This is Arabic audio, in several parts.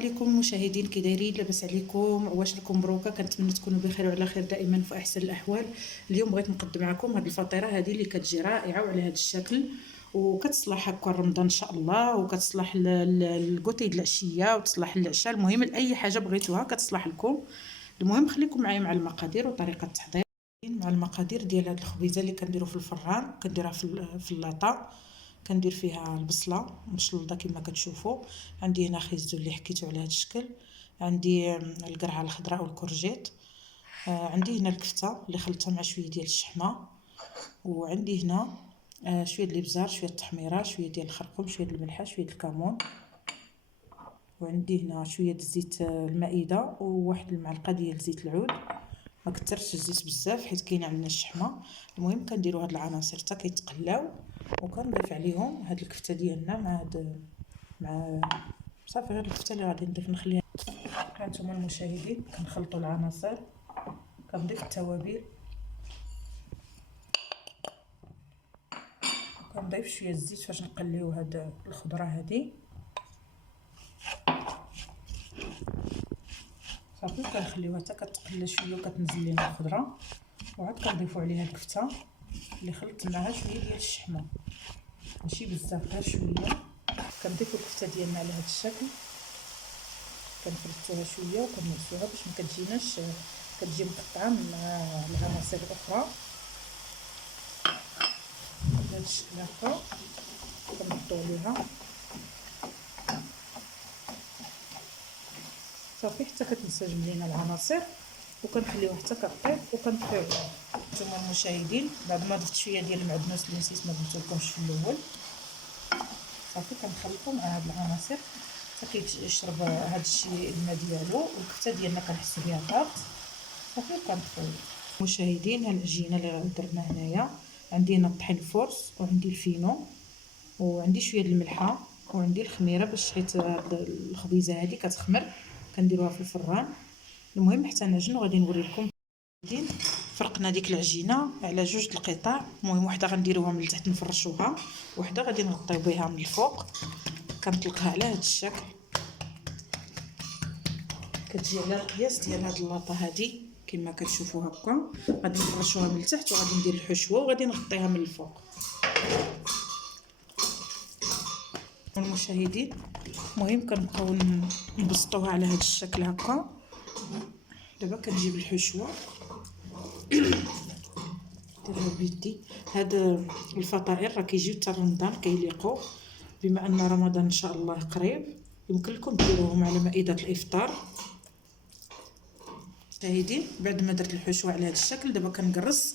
عليكم مشاهدين، كي دايرين؟ لاباس عليكم؟ واش راكم مبروكه؟ كنتمنى تكونوا بخير وعلى خير دائما في احسن الاحوال. اليوم بغيت نقدم معكم هذه الفطيره هذه اللي كتجي رائعه وعلى هذا الشكل، وكتصلح هكا رمضان ان شاء الله، وكتصلح الكوتي د العشيه وتصلح العشاء. المهم لاي حاجه بغيتوها كتصلح لكم. المهم خليكم معايا مع المقادير وطريقه التحضير. مع المقادير ديال هاد الخبيزه اللي كنديرو في الفران، كنديرها في اللاطه. كندير فيها البصله مشلوطه كما كتشوفوا. عندي هنا خيزو اللي حكيتو على هذا الشكل، عندي القرعه الخضراء والكورجيت، عندي هنا الكفته اللي خلطتها مع شويه ديال الشحمه، وعندي هنا شويه ديال الابزار، شويه التحميره، شويه ديال الخرقوم، شويه ديال الملحه، شويه الكمون، وعندي هنا شويه زيت المائده وواحد المعلقه ديال زيت العود. ما كثرتش الزيت بزاف حيت كاينه عندنا الشحمه. المهم كنديروا هاد العناصر حتى كيتقلاو، وكنضيف عليهم هاد الكفته ديالنا مع صافي. غير الكفته اللي غادي نضيف نخليها. هانتوما المشاهدين كنخلطوا العناصر، كنضيف التوابل، كنضيف شويه الزيت فاش نقليو هاد الخضره هادي صافي. كنخليوها حتى كتقلى شويه وكتنزل لينا الخضره، وعاد كنضيفوا عليها الكفته اللي خلطت معها شويه ديال الشحمه، ماشي بزاف غير شويه. كنضيفوا الكفته ديالنا على هذا الشكل، كنفرطوها شويه وكنمسوها باش ما كتجيناش كتجي مقطعه مع العناصر الاخرى بهذا الشكل هكا. كنحطوا عليها صافي حتى كتنسجم لينا العناصر، وكنخليوها حتى كطيب وكنطفيوها. نتوما المشاهدين بعد ما ضفت شويه ديال المعدنوس اللي نسيت ما قلتلكمش في الاول، صافي كنخلطو مع هاد العناصر حتى كيشرب هاد الشيء الماء ديالو، والكفته ديالنا كنحسوا بها طابت صافي كنطفيو. مشاهدين ها العجينه اللي درنا هنايا، عندي هنا الطحين فورس، وعندي الفينو، وعندي شويه الملحه، وعندي الخميره باش حيت الخبيزه هذه كتخمر كنديروها في الفران. المهم حتى نعجن وغادي نوري لكم. فرقنا ديك العجينه على جوج القطع. المهم وحده غنديروها من التحت نفرشوها، وحده غادي نغطيو بها من الفوق. كنطلقها على هذا الشكل، كتجي على القياس ديال هاد اللاطه هذه كما كتشوفوا هكا. غادي نفرشوها من التحت وغادي ندير الحشوه وغادي نغطيها من الفوق. المشاهدين المهم كنبقاو نبسطوها على هذا الشكل هكا. دابا كنجيب الحشوه ديرها بيدي. هاد الفطائر راه كيجيو حتى رمضان كيليقوا، بما ان رمضان ان شاء الله قريب يمكن لكم ديروهم على مائده الافطار. المشاهدين بعد ما درت الحشوه على هذا الشكل دابا كنقرص.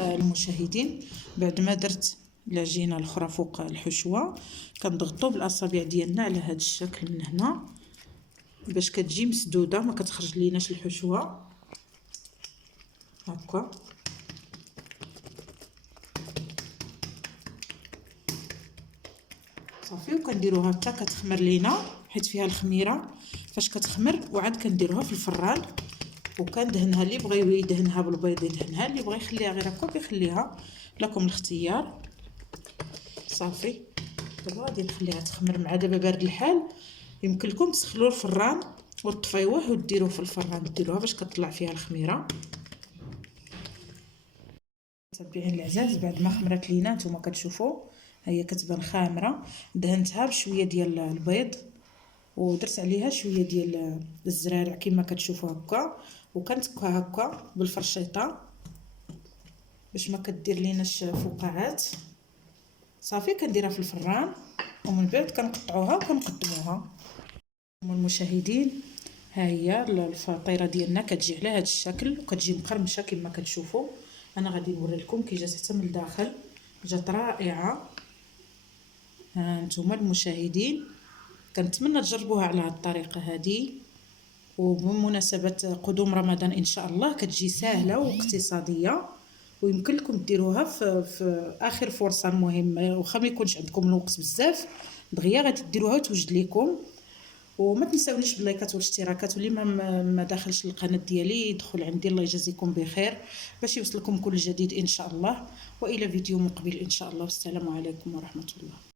المشاهدين بعد ما درت العجينه الاخرى فوق الحشوه كنضغطوا بالاصابع ديالنا على هذا الشكل من هنا باش كتجي مسدوده ما كتخرج ليناش الحشوه هكا. صافي وكنديروها حتى كتخمر لينا حيت فيها الخميره. فاش كتخمر وعاد كنديروها في الفران، وكندهنها اللي بغى يدهنها بالبيض يدهنها، اللي بغى يخليها غير هكا كيخليها، لكم الاختيار. صافي دابا غادي نخليها تخمر مع دابا بارد الحال. يمكن لكم تسخلوا الفران وتطفيوه وديروه في الفران، ديروها باش كتطلع فيها الخميره. متابعين العزاز بعد ما خمرت لينا نتوما كتشوفوا هي كتبان خامره. دهنتها بشويه ديال البيض ودرت عليها شويه ديال الزرارع كما كتشوفوا هكا، وكنتكها هكا بالفرشيطه باش ما كدير ليناش فقاعات. صافي كنديرها في الفران ومن بعد كنقطعوها وكنقدموها. المشاهدين ها هي الفطيره ديالنا كتجي على هذا الشكل وكتجي مقرمشه كما كتشوفوا. انا غادي نوري لكم كي جات حتى من الداخل، جات رائعه. ها نتوما المشاهدين كنتمنى تجربوها على هذه الطريقه هذه، وبمناسبه قدوم رمضان ان شاء الله كتجي سهله واقتصاديه، ويمكن لكم ديروها في اخر فرصه. المهم واخا ما يكونش عندكم الوقت بزاف دغيا غادي ديروها وتوجد لكم. وما تنساونيش باللايكات والاشتراكات، واللي ما داخلش القناه ديالي يدخل عندي. الله يجازيكم بخير باش يوصلكم كل جديد ان شاء الله. والى فيديو مقبل ان شاء الله. والسلام عليكم ورحمه الله.